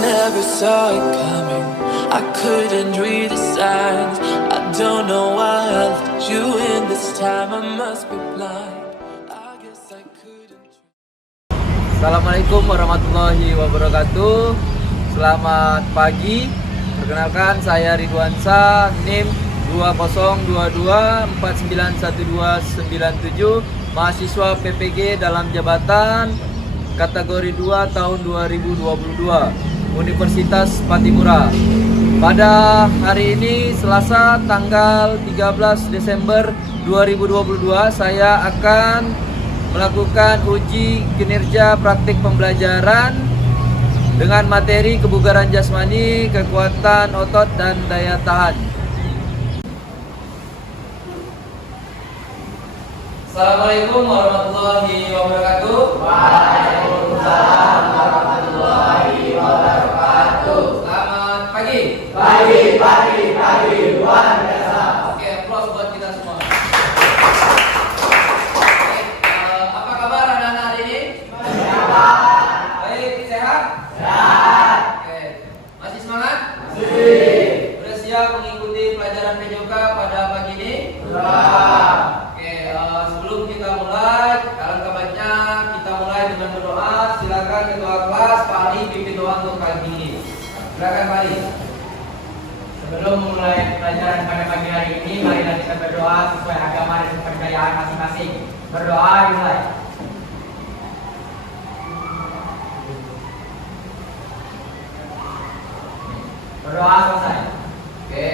never saw it coming. I couldn't read the signs. I don't know why I let you in this time. I must be blind. I guess I couldn't. Assalamualaikum warahmatullahi wabarakatuh. Selamat pagi. Perkenalkan, saya Ridwansa, NIM 2022491297, mahasiswa PPG dalam jabatan kategori 2 tahun 2022, Universitas Pattimura. Pada hari ini Selasa tanggal 13 Desember 2022, saya akan melakukan uji kinerja praktik pembelajaran dengan materi kebugaran jasmani, kekuatan otot, dan daya tahan. Assalamualaikum warahmatullahi wabarakatuh. Waalaikumsalam warahmatullahi wabarakatuh. Selamat pagi. Pagi, luar biasa. Oke, applause buat kita semua. Baik, apa kabar anak-anak hari ini? Baik, sehat? Sehat. Oke, masih semangat? Masih. Sudah siap mengikuti pelajaran PJOK pada pagi ini? Sudah. Oke, sebelum kita mulai, alangkah baiknya kita mulai dengan berdoa. Silakan ketua kelas Pak Ali pimpin doa untuk pagi ini. Silakan Pak Ali. Sebelum memulai pelajaran pada pagi hari ini, marilah kita berdoa sesuai agama dan kepercayaan masing-masing. Berdoa dimulai. Berdoa selesai. Oke,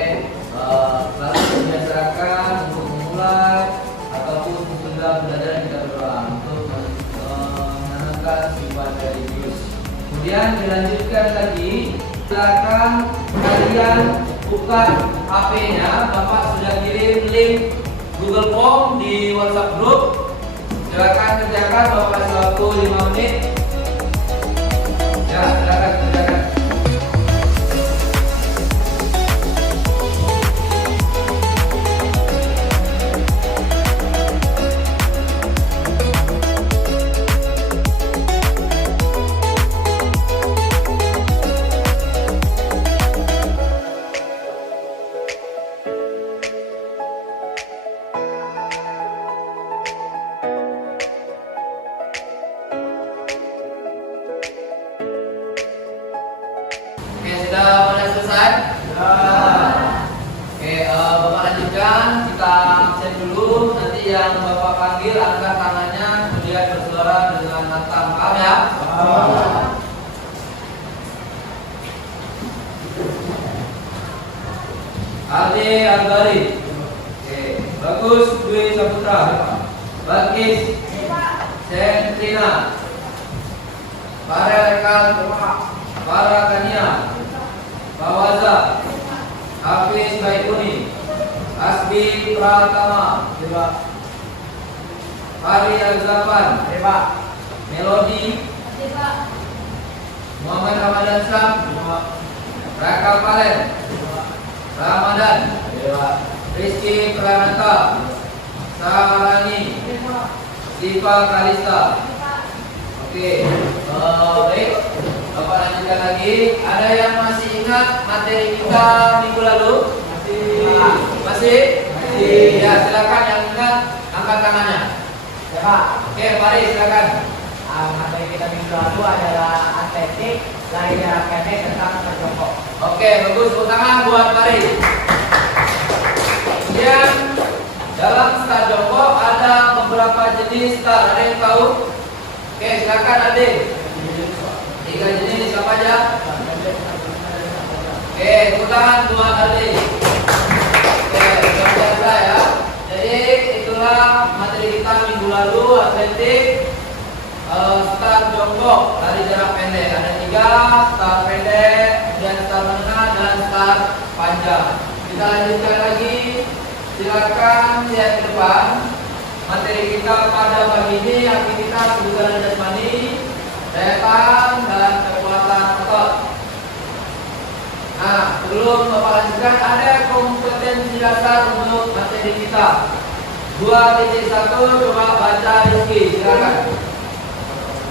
lalu diajarkan untuk memulai ataupun menunda belajar kita berdoa untuk menanamkan sifat religius. Kemudian dilanjutkan lagi, silakan kalian buka HP-nya. Bapak sudah kirim link Google Form di WhatsApp group. Silakan kerjakan, Bapak kasih waktu 5 menit. Ya, silakan kerjakan. Sudah pada selesai? Oke, Bapak lanjutkan. Kita absen dulu. Nanti yang Bapak panggil angkat tangannya, kemudian bersuara dengan lantang. Paham ya? Aldi Albari. Oke, Bagus Dwi Saputra. Bagis Sentrina. Farel Ekal Parakania. Fawaza, Hafiz Baikuni, Asbi Pratama, Hari Al-Zafan, Melodi, Muhammad Ramadan Sam, Raka Palen, Ramadan, Rizky Pranata, Saharani, Siva Kalista. Oke, baik. Bapak lanjutkan lagi. Ada yang masih ingat materi kita minggu lalu? Masih? Ya, silakan yang ingat angkat tangannya. Ya Pak, Oke, mari silakan. materi kita minggu lalu adalah atletik, lari jarak pendek, tentang berjongkok. Oke, bagus. Tepuk tangan buat mari. Kemudian dalam start jongkok ada beberapa jenis start. Ada yang tahu? Oke, silakan adik. 3 jenis apa aja? Oke, tepuk tangan buat adik. Oke, sudah biasa ya. Jadi itulah materi kita minggu lalu, atletik, start jongkok, lari jarak pendek. Ada 3, start pendek, dan start menengah, dan start panjang. Kita lanjutkan lagi. Silakan lihat ke depan. Materi kita pada pagi ini aktivitas kebugaran jasmani, daya tahan, dan kekuatan otot. Nah, sebelum Bapak lanjutkan, ada kompetensi dasar untuk materi kita. 2.1 coba baca Rizky, silakan.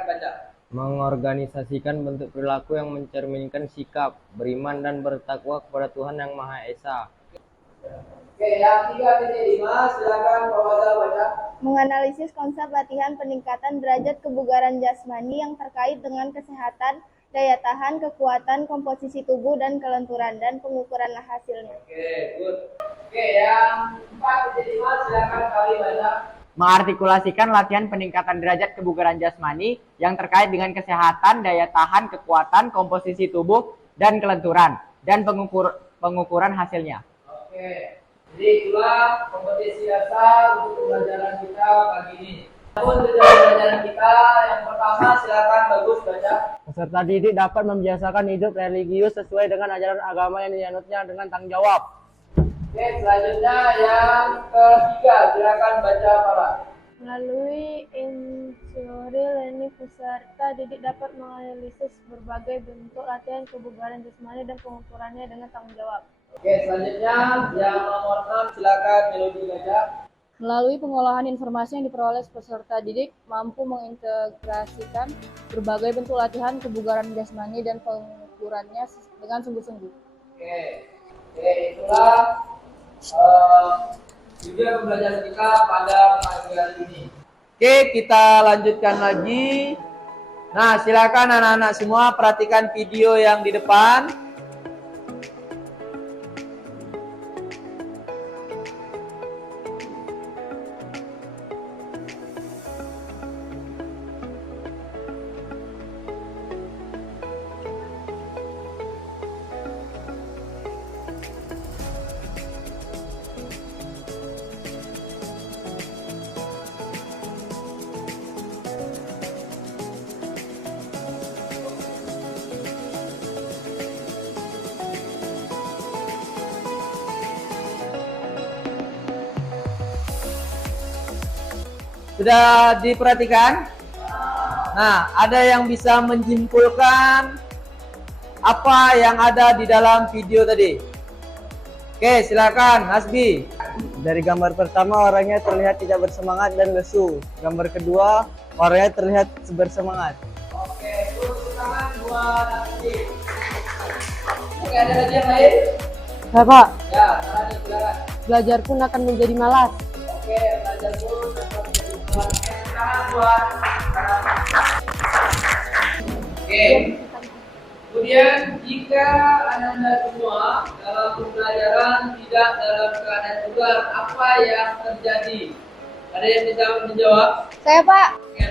Baca. Mengorganisasikan bentuk perilaku yang mencerminkan sikap beriman dan bertakwa kepada Tuhan Yang Maha Esa. Oke, yang 3.5 silakan Pak Wazal baca. Menganalisis konsep latihan peningkatan derajat kebugaran jasmani yang terkait dengan kesehatan, daya tahan, kekuatan, komposisi tubuh, dan kelenturan, dan pengukuran hasilnya. Oke, good. Oke, yang 4.5 silakan kali baca. Mengartikulasikan latihan peningkatan derajat kebugaran jasmani yang terkait dengan kesehatan, daya tahan, kekuatan, komposisi tubuh, dan kelenturan, dan pengukuran hasilnya. Oke, jadi itulah kompetisi dasar untuk pembelajaran kita pagi ini. Namun tujuan pembelajaran kita yang pertama silakan Bagus baca. Peserta didik dapat membiasakan hidup religius sesuai dengan ajaran agama yang dianutnya dengan tanggung jawab. Oke, selanjutnya yang ketiga silakan baca para. Melalui instruksi ini peserta didik dapat menganalisis berbagai bentuk latihan kebugaran jasmani dan pengukurannya dengan tanggung jawab. Oke, selanjutnya yang nomor 6 silakan Melodi baca. Melalui pengolahan informasi yang diperoleh peserta didik mampu mengintegrasikan berbagai bentuk latihan kebugaran jasmani dan pengukurannya dengan sungguh-sungguh. Oke, itulah video pembelajaran kita pada pagi hari ini. Oke, kita lanjutkan lagi. Nah, silakan anak-anak semua perhatikan video yang di depan. Sudah diperhatikan? Nah, ada yang bisa menyimpulkan apa yang ada di dalam video tadi? Oke, silakan Hasbi. Dari gambar pertama orangnya terlihat tidak bersemangat dan lesu. Gambar kedua orangnya terlihat bersemangat. Oke, terus tangan dua nanti. Oke, ada lagi yang lain? Ya Pak, Ya, silakan. belajar pun akan menjadi malas. Oke, belajar dulu. Tangan dua. Oke. Kemudian jika Anda semua dalam pembelajaran tidak dalam keadaan bugar, apa yang terjadi? Ada yang bisa menjawab? Saya, Pak,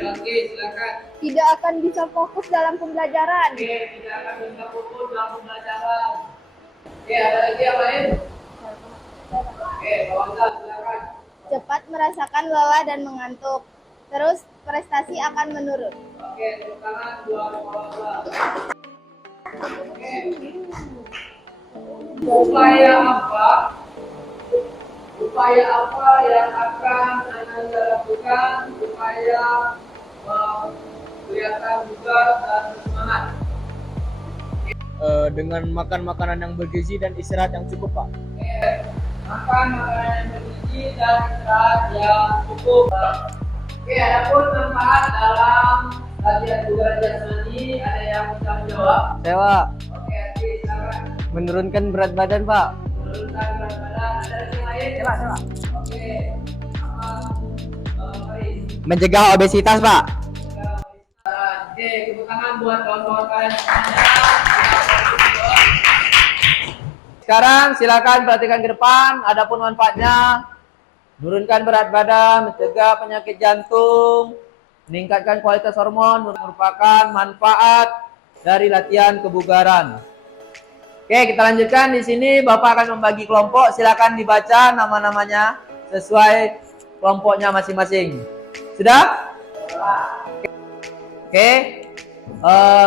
Oke, silakan. tidak akan bisa fokus dalam pembelajaran. Oke, tidak akan bisa fokus dalam pembelajaran. Oke, ada lagi yang lain? Oke, Bapak silakan. Cepat merasakan lelah dan mengantuk. Terus prestasi akan menurun. Oke, tepuk tangan dua Bapak. Oke. Upaya apa? Upaya apa yang akan Anda lakukan supaya kelihatan bugar dan semangat? Dengan makan makanan yang bergizi dan istirahat yang cukup, Pak. Oke. Makan makanan yang bergizi dan istirahat yang cukup. Oke, adapun manfaat dalam latihan bugar jasmani, ada yang bisa menjawab? Saya, Pak, Oke, silakan. menurunkan berat badan, Pak. Menurunkan berat badan, ada yang lain? Coba. Oke. Mari. Mencegah obesitas, Pak. Oke, tepuk tangan buat kawan-kawan kalian semuanya. Sekarang silakan perhatikan ke depan, adapun manfaatnya menurunkan berat badan, mencegah penyakit jantung, meningkatkan kualitas hormon, merupakan manfaat dari latihan kebugaran. Oke, kita lanjutkan di sini. Bapak akan membagi kelompok. Silakan dibaca nama-namanya sesuai kelompoknya masing-masing. Sudah? Oke.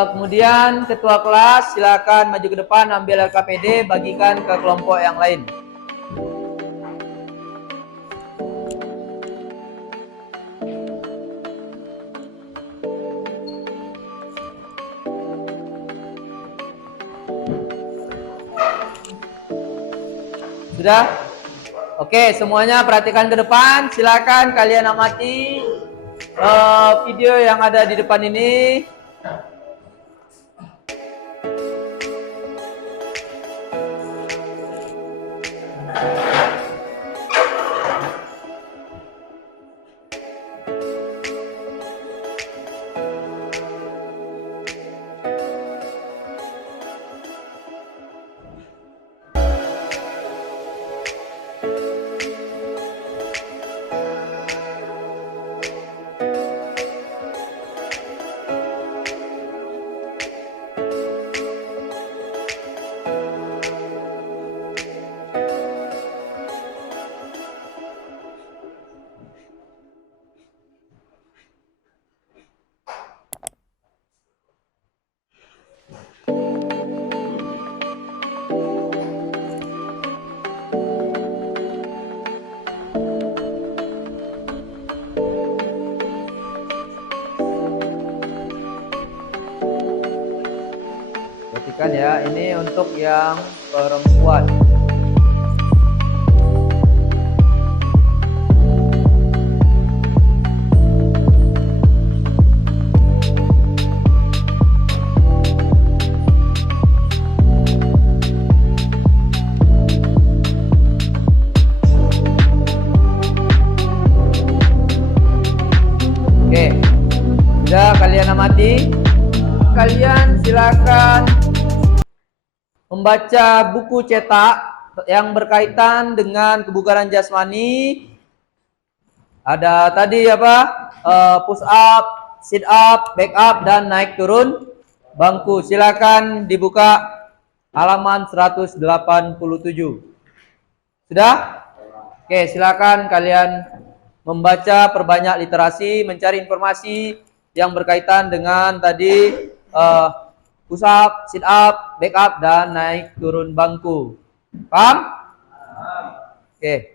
Kemudian ketua kelas silakan maju ke depan, ambil LKPD, bagikan ke kelompok yang lain. Sudah? Oke, semuanya perhatikan ke depan. Silakan kalian amati video yang ada di depan ini. Silakan ya. Ini untuk yang perempuan. Oke, sudah kalian amati. Kalian silakan membaca buku cetak yang berkaitan dengan kebugaran jasmani. Ada tadi apa? Push up, sit up, back up, dan naik turun bangku. Silakan dibuka halaman 187. Sudah? Oke, silakan kalian membaca, perbanyak literasi, mencari informasi yang berkaitan dengan tadi push up, sit up, back up, dan naik turun bangku. Paham? Oke.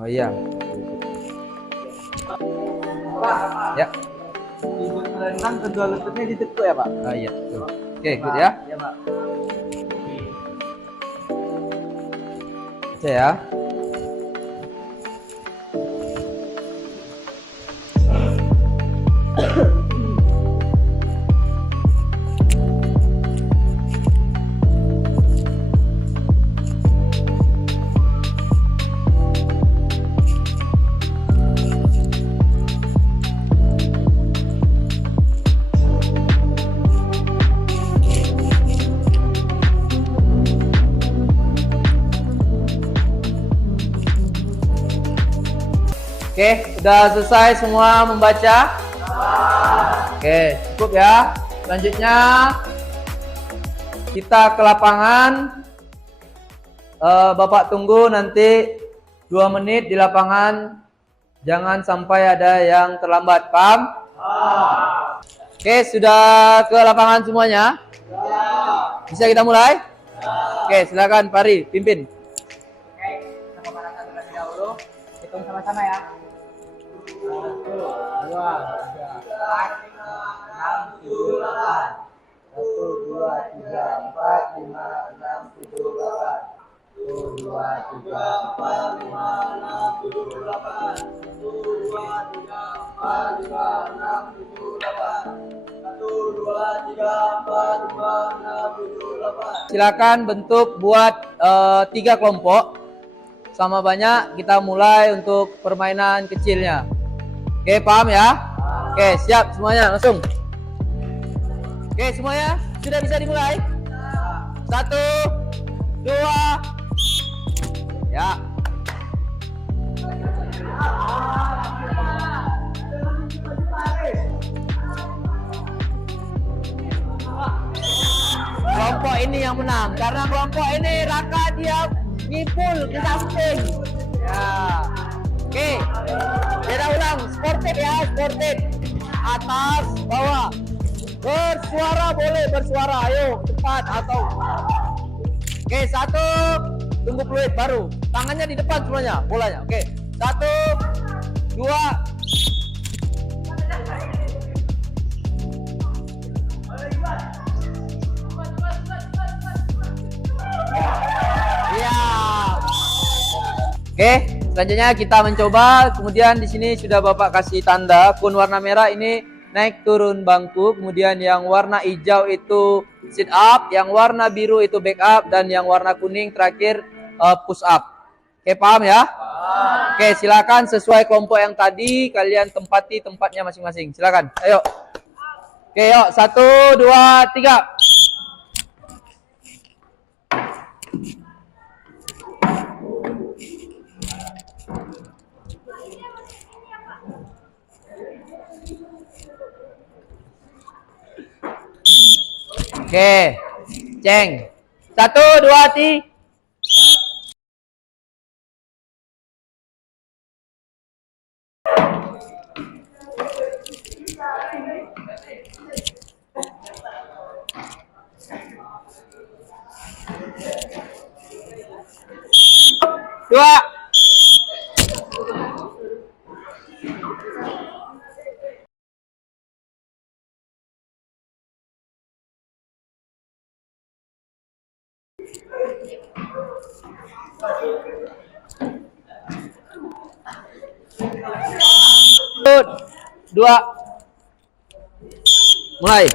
Oh iya. Pak, Ya. ibu berenang kedua lututnya ditekuk ya Pak? Ah iya. Tuh. Oke, good ya. Ya Pak. Baca ya. Oke, sudah selesai semua membaca? Oke, cukup ya. Selanjutnya kita ke lapangan. Bapak tunggu nanti 2 menit di lapangan. Jangan sampai ada yang terlambat, paham? Oke, sudah ke lapangan semuanya? Bisa kita mulai? Oke, silakan Pari, pimpin. Oke, kita pemanasan terlebih dahulu. Hitung sama-sama ya. 1, 2, 3, 4, 5, 6, 7, 8. 1, 2, 3, 4, 5, 6, 7, 8. 1, 2, 3, 4, 5, 6, 7, 8. 1, 2, 3, 4, 5, 6, 7, 8. 1, 2, 3, 4, 5, 6, 7, 8. Silakan bentuk buat 3 kelompok. Sama banyak, kita mulai untuk permainan kecilnya. Oke, paham ya? Oke, siap semuanya, langsung. Oke, semuanya sudah bisa dimulai? 1, 2, ya. Kelompok ini yang menang, karena kelompok ini Raka dia ngipul ke samping. Ya. Oke, kita ulang, sportif ya, sportif. Atas, bawah. Bersuara boleh, bersuara. Ayo, cepat atau. Oke, 1. Tunggu fluid baru. Tangannya di depan semuanya, bolanya. Oke, 1, 2. Iya. Oke, selanjutnya kita mencoba. Kemudian di sini sudah Bapak kasih tanda kun warna merah ini naik turun bangku. Kemudian yang warna hijau itu sit up, yang warna biru itu back up, dan yang warna kuning terakhir push up. Oke, paham ya? Oke, silakan sesuai kelompok yang tadi kalian tempati tempatnya masing-masing. Silakan. Ayo. Oke, yuk. 1, 2, 3. Oke, ceng. 1, 2, 3. 2. Dua, mulai.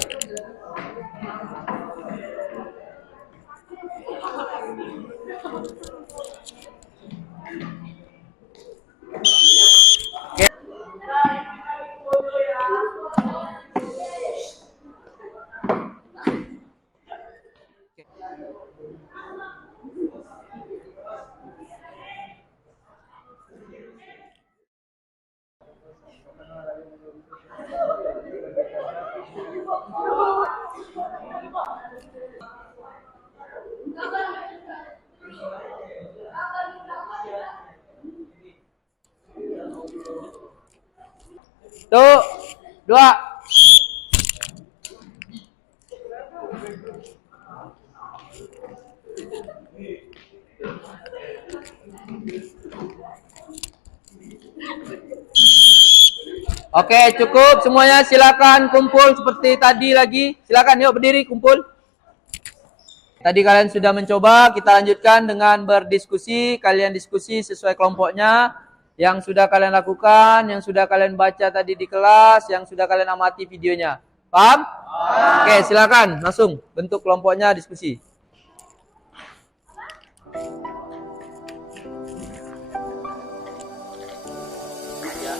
Tuh, 2. Oke, cukup semuanya. Silakan kumpul seperti tadi lagi. Silakan yuk berdiri kumpul. Tadi kalian sudah mencoba, kita lanjutkan dengan berdiskusi. Kalian diskusi sesuai kelompoknya. Yang sudah kalian lakukan, yang sudah kalian baca tadi di kelas, yang sudah kalian amati videonya. Paham? Oke, silakan langsung bentuk kelompoknya diskusi.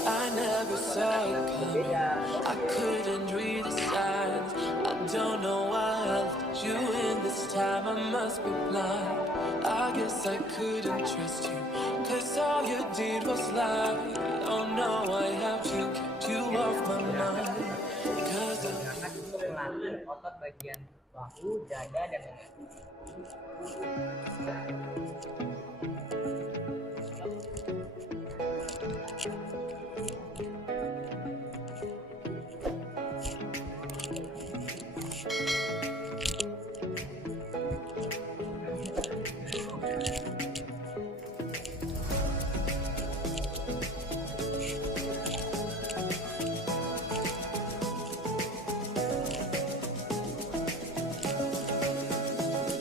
I never saw it coming. I couldn't read the signs. I don't know why I left you in this time. I must be blind. I guess I couldn't trust you, 'cause all you did was lie. Oh no, I have to keep you off my mind. 'Cause of Untuk melatih otot bagian bahu, dada, dan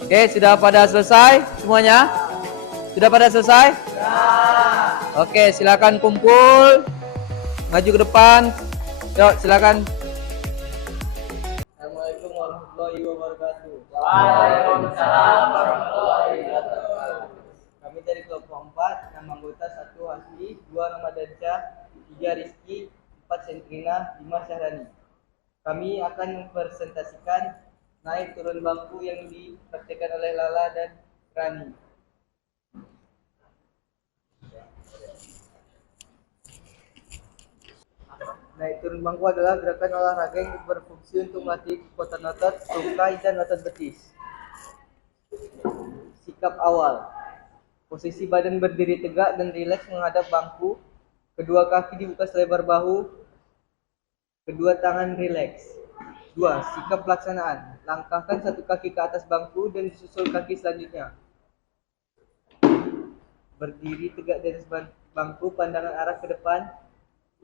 Oke, sudah pada selesai semuanya? Sudah pada selesai? Oke, silakan kumpul. Maju ke depan. Yuk, silakan. Assalamualaikum warahmatullahi wabarakatuh. Waalaikumsalam warahmatullahi wabarakatuh. Kami dari kelompok 4, 6 anggota, 1 Hasbi, 2 Ramadansyah, 3 Rizky, 4 Sentrina, 5 Syahrani. Kami akan mempresentasikan naik turun bangku yang dipraktikkan oleh Lala dan Rani. Naik turun bangku adalah gerakan olahraga yang berfungsi untuk melatih kekuatan otot tungkai dan otot betis. Sikap awal. Posisi badan berdiri tegak dan rileks menghadap bangku. Kedua kaki dibuka selebar bahu. Kedua tangan rileks. 2. Sikap pelaksanaan. Langkahkan satu kaki ke atas bangku dan disusul kaki selanjutnya. Berdiri tegak di atas bangku, pandangan arah ke depan.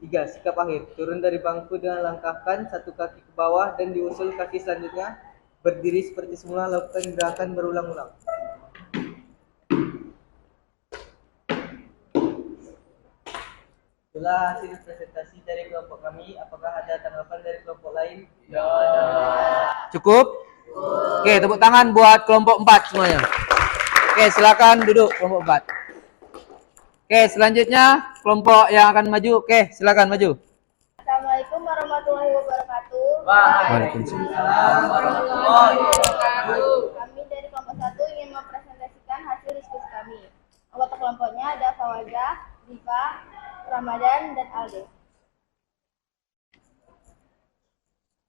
3. Sikap akhir. Turun dari bangku dengan langkahkan satu kaki ke bawah dan diusul kaki selanjutnya. Berdiri seperti semula, lakukan gerakan berulang-ulang. Itulah hasil presentasi dari kelompok kami. Apakah ada tanggapan dari kelompok lain? Cukup? Oke, tepuk tangan buat kelompok 4 semuanya. Oke, silakan duduk kelompok 4. Oke, selanjutnya kelompok yang akan maju. Oke, silakan maju. Assalamualaikum warahmatullahi wabarakatuh. Waalaikumsalam warahmatullahi wabarakatuh. Kami dari kelompok 1 ingin mempresentasikan hasil diskusi kami. Anggota kelompoknya ada Fawaza, Diva, Ramadan, dan Alde.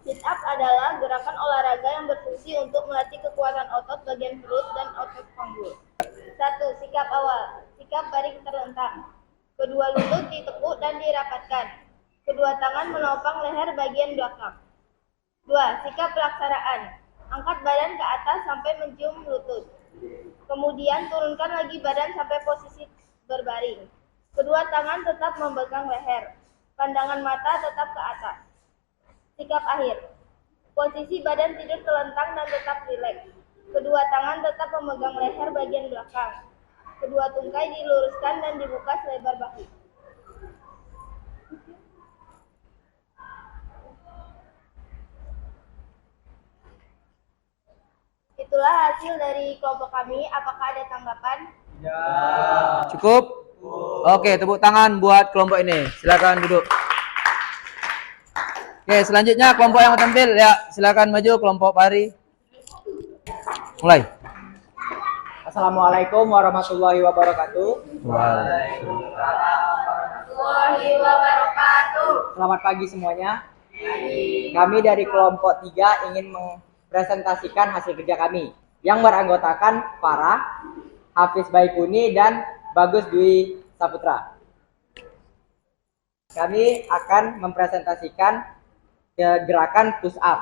Sit up adalah gerakan olahraga yang berfungsi untuk melatih kekuatan otot bagian perut dan otot panggul. 1. Sikap awal. Sikap baring terlentang. Kedua lutut ditekuk dan dirapatkan. Kedua tangan menopang leher bagian belakang. 2. Sikap pelaksanaan. Angkat badan ke atas sampai mencium lutut. Kemudian turunkan lagi badan sampai posisi berbaring. Kedua tangan tetap memegang leher. Pandangan mata tetap ke atas. Sikap akhir. Posisi badan tidur telentang dan tetap rileks. Kedua tangan tetap memegang leher bagian belakang. Kedua tungkai diluruskan dan dibuka selebar bahu. Itulah hasil dari kelompok kami. Apakah ada tanggapan? Cukup? Oke, tepuk tangan buat kelompok ini. Silakan duduk. Oke, selanjutnya kelompok yang tampil ya, silakan maju kelompok Pari. Mulai. Assalamualaikum warahmatullahi wabarakatuh. Selamat pagi semuanya. Kami dari kelompok 3 ingin mempresentasikan hasil kerja kami yang beranggotakan Farah, Hafiz Baikuni, dan Bagus Dwi Saputra. Kami akan mempresentasikan gerakan push up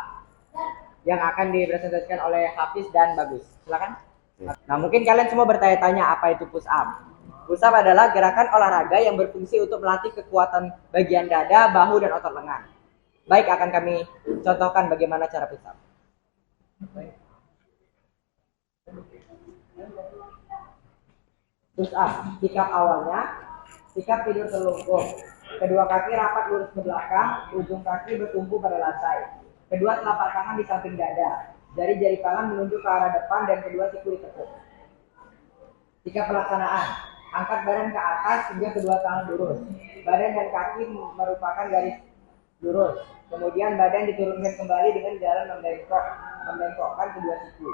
yang akan dipresentasikan oleh Hafiz dan Bagus. Silakan. Nah, mungkin kalian semua bertanya-tanya apa itu push up. Push up adalah gerakan olahraga yang berfungsi untuk melatih kekuatan bagian dada, bahu, dan otot lengan. Baik, akan kami contohkan bagaimana cara push up. Push up, sikap awalnya, sikap tidur telungkup. Kedua kaki rapat lurus ke belakang, ujung kaki bertumpu pada lantai. Kedua telapak tangan di samping dada. Jari-jari tangan menunjuk ke arah depan dan kedua siku ditekuk. Sikap pelaksanaan, angkat badan ke atas hingga kedua tangan lurus. Badan dan kaki merupakan garis lurus. Kemudian badan diturunkan kembali dengan jalan membengkokkan kedua siku.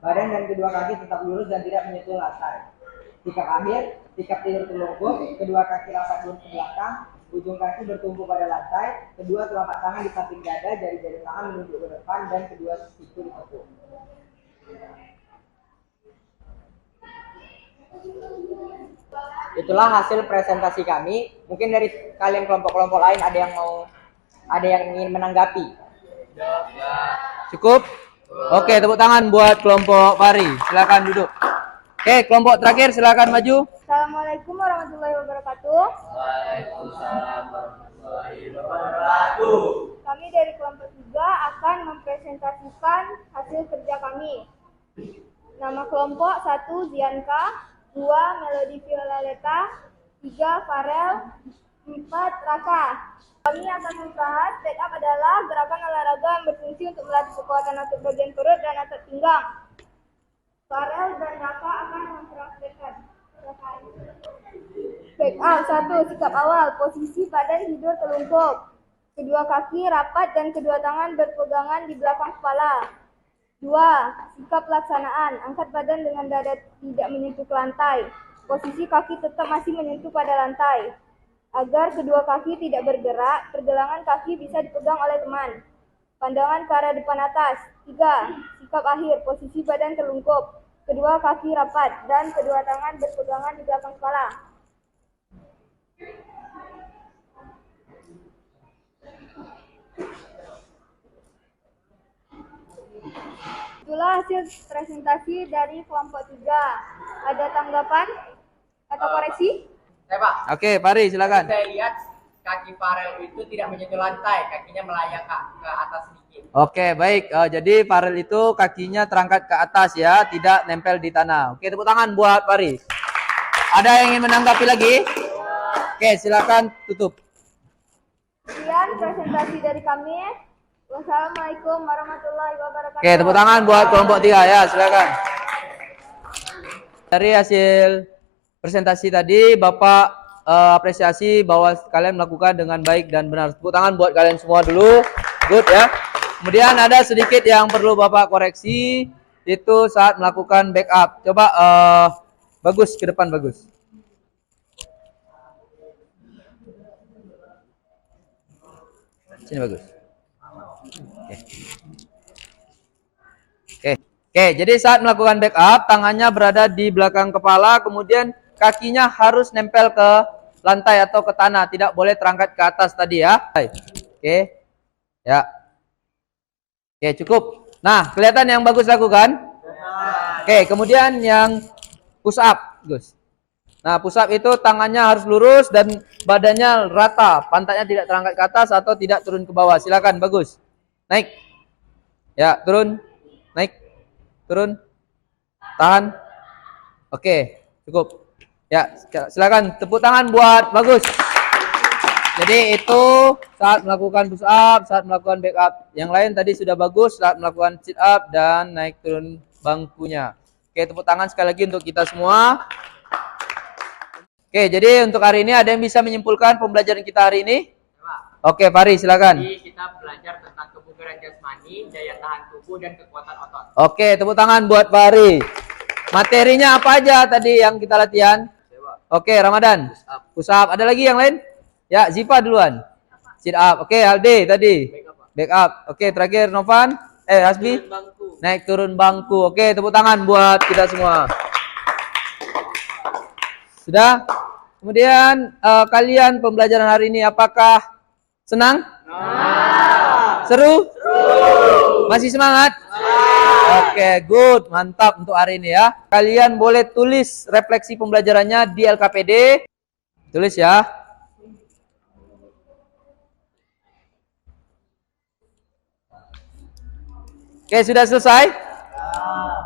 Badan dan kedua kaki tetap lurus dan tidak menyentuh lantai. Sikap akhir, sikap tidur telungkup, kedua kaki rapat lurus ke belakang, ujung kaki bertumpu pada lantai, kedua telapak tangan di samping dada, jari-jari tangan menunjuk ke depan, dan kedua siku ditekuk. Itulah hasil presentasi kami. Mungkin dari kalian kelompok-kelompok lain ada yang ingin menanggapi. Cukup? Oke, tepuk tangan buat kelompok Pari. Silakan duduk. Oke, kelompok terakhir silakan maju. Assalamualaikum warahmatullahi wabarakatuh. Waalaikumsalam warahmatullahi wabarakatuh. Kami dari kelompok 3 akan mempresentasikan hasil kerja kami. Nama kelompok 1 Zianka, 2 Melody Violeta, 3 Farel, 4 Raka. Kami akan membahas stand up adalah gerakan olahraga yang berfungsi untuk melatih kekuatan otot bagian perut dan otot pinggang. Farel dan Raka akan mempraktekkan. Back up. 1. Sikap awal. Posisi badan tidur telungkup. Kedua kaki rapat dan kedua tangan berpegangan di belakang kepala. 2. Sikap pelaksanaan. Angkat badan dengan dada tidak menyentuh ke lantai. Posisi kaki tetap masih menyentuh pada lantai. Agar kedua kaki tidak bergerak, pergelangan kaki bisa dipegang oleh teman. Pandangan ke arah depan atas. 3. Sikap akhir. Posisi badan telungkup. Kedua kaki rapat dan kedua tangan berpegangan di belakang kepala. Itulah hasil presentasi dari kelompok 3. Ada tanggapan atau koreksi? Saya Pak, Oke, Pari silakan. saya lihat kaki Farel itu tidak menyentuh lantai, kakinya melayang ke atas sedikit. Oke, baik. Jadi Farel itu kakinya terangkat ke atas ya, tidak nempel di tanah. Oke, tepuk tangan buat Pari. Ada yang ingin menanggapi lagi? Oke, silakan tutup. Sekian presentasi dari kami. Wassalamualaikum warahmatullahi wabarakatuh. Oke, tepuk tangan buat kelompok 3 ya, silakan. Dari hasil presentasi tadi, Bapak apresiasi bahwa kalian melakukan dengan baik dan benar. Tepuk tangan buat kalian semua dulu. Good ya. Kemudian ada sedikit yang perlu Bapak koreksi, itu saat melakukan backup. Coba Bagus ke depan, Bagus. Sini Bagus. Oke, jadi saat melakukan backup, tangannya berada di belakang kepala, kemudian kakinya harus nempel ke lantai atau ke tanah, tidak boleh terangkat ke atas tadi ya. Oke, ya. Oke, cukup. Nah, kelihatan yang Bagus lakukan? Oke, kemudian yang push up, Gus. Nah, push up itu tangannya harus lurus dan badannya rata, pantatnya tidak terangkat ke atas atau tidak turun ke bawah. Silakan, bagus. Naik. Ya, turun. Naik. Turun. Tahan. Oke, cukup. Ya, silakan tepuk tangan buat bagus. Jadi itu saat melakukan push up, saat melakukan back up. Yang lain tadi sudah bagus saat melakukan sit up dan naik turun bangkunya. Oke, tepuk tangan sekali lagi untuk kita semua. Oke, jadi untuk hari ini ada yang bisa menyimpulkan pembelajaran kita hari ini? Oke, Fari silakan. Jadi kita belajar tentang kebugaran jasmani, daya tahan tubuh, dan kekuatan otot. Oke, tepuk tangan buat Fari. Materinya apa aja tadi yang kita latihan? Oke, Ramadan. Push up. Ada lagi yang lain? Ya, Ziva duluan. Sit up. Oke, Alde tadi. Back up. Oke, terakhir Novan. Hasbi. Naik turun bangku. Oke, tepuk tangan buat kita semua. Sudah? Kemudian kalian pembelajaran hari ini apakah senang? Seru? Masih semangat? Oke, good. Mantap untuk hari ini ya. Kalian boleh tulis refleksi pembelajarannya di LKPD. Tulis ya. Oke, sudah selesai?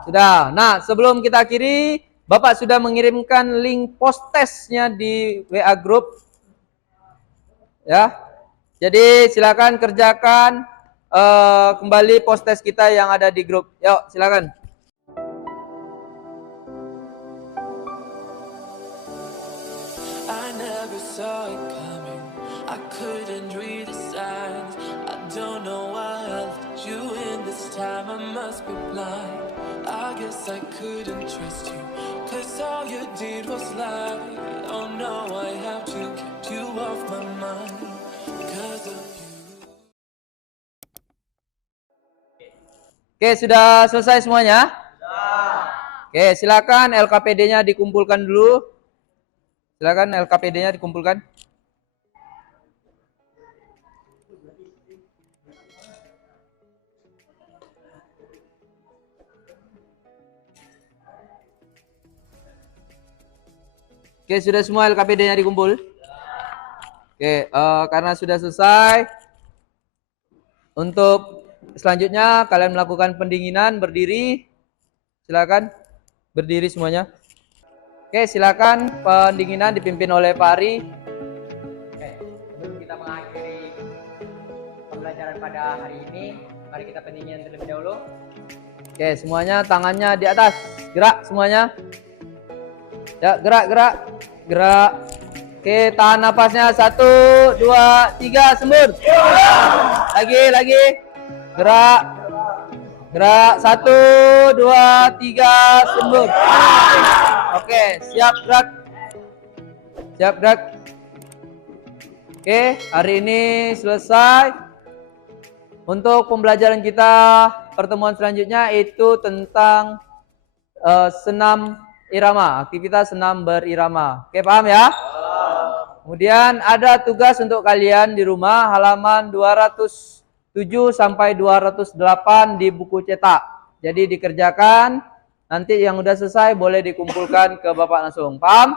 Sudah. Nah, sebelum kita akhiri, Bapak sudah mengirimkan link post testnya di WA Group. Ya. Jadi silakan kerjakan kembali post test kita yang ada di grup. Yuk, silakan. I never saw it coming. I couldn't read the signs. I don't know why I left you in this time. I must be blind. I guess I couldn't trust you, 'cause all you did was lie. Oh no, I have to keep you off my mind because of you. Oke, sudah selesai semuanya? Oke, silakan LKPD-nya dikumpulkan dulu. Silakan LKPD-nya dikumpulkan. Oke, sudah semua LKPD-nya dikumpul? Oke, karena sudah selesai, untuk selanjutnya kalian melakukan pendinginan berdiri. Silakan berdiri semuanya. Oke, silakan pendinginan dipimpin oleh Pak Ari. Oke, sebelum kita mengakhiri pembelajaran pada hari ini, mari kita pendinginan terlebih dahulu. Oke, semuanya tangannya di atas. Gerak semuanya. Ya, gerak, gerak, gerak. Oke, tahan napasnya. 1, 2, 3, sembur. Lagi. Gerak. Gerak. 1, 2, 3, sembur. Oke, siap gerak. Siap gerak. Oke, hari ini selesai. Untuk pembelajaran kita pertemuan selanjutnya itu tentang senam irama, aktivitas senam berirama. Oke, paham ya? Kemudian ada tugas untuk kalian di rumah halaman 207 sampai 208 di buku cetak. Jadi dikerjakan. Nanti yang udah selesai boleh dikumpulkan ke Bapak langsung. Paham?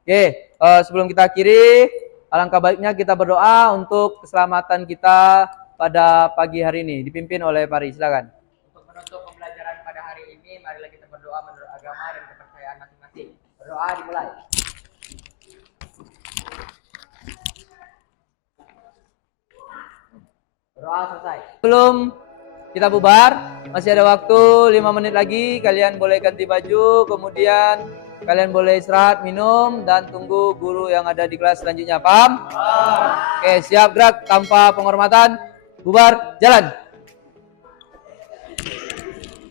Oke, sebelum kita akhiri, alangkah baiknya kita berdoa untuk keselamatan kita pada pagi hari ini. Dipimpin oleh Pari, silakan. Untuk menutup pembelajaran pada hari ini, marilah kita berdoa menurut agama dan kepercayaan masing-masing. Berdoa dimulai. Berdoa selesai. Sebelum kita bubar, masih ada waktu 5 menit lagi. Kalian boleh ganti baju, kemudian kalian boleh istirahat, minum, dan tunggu guru yang ada di kelas selanjutnya. Paham? Oke, siap gerak tanpa penghormatan. Bubar, jalan.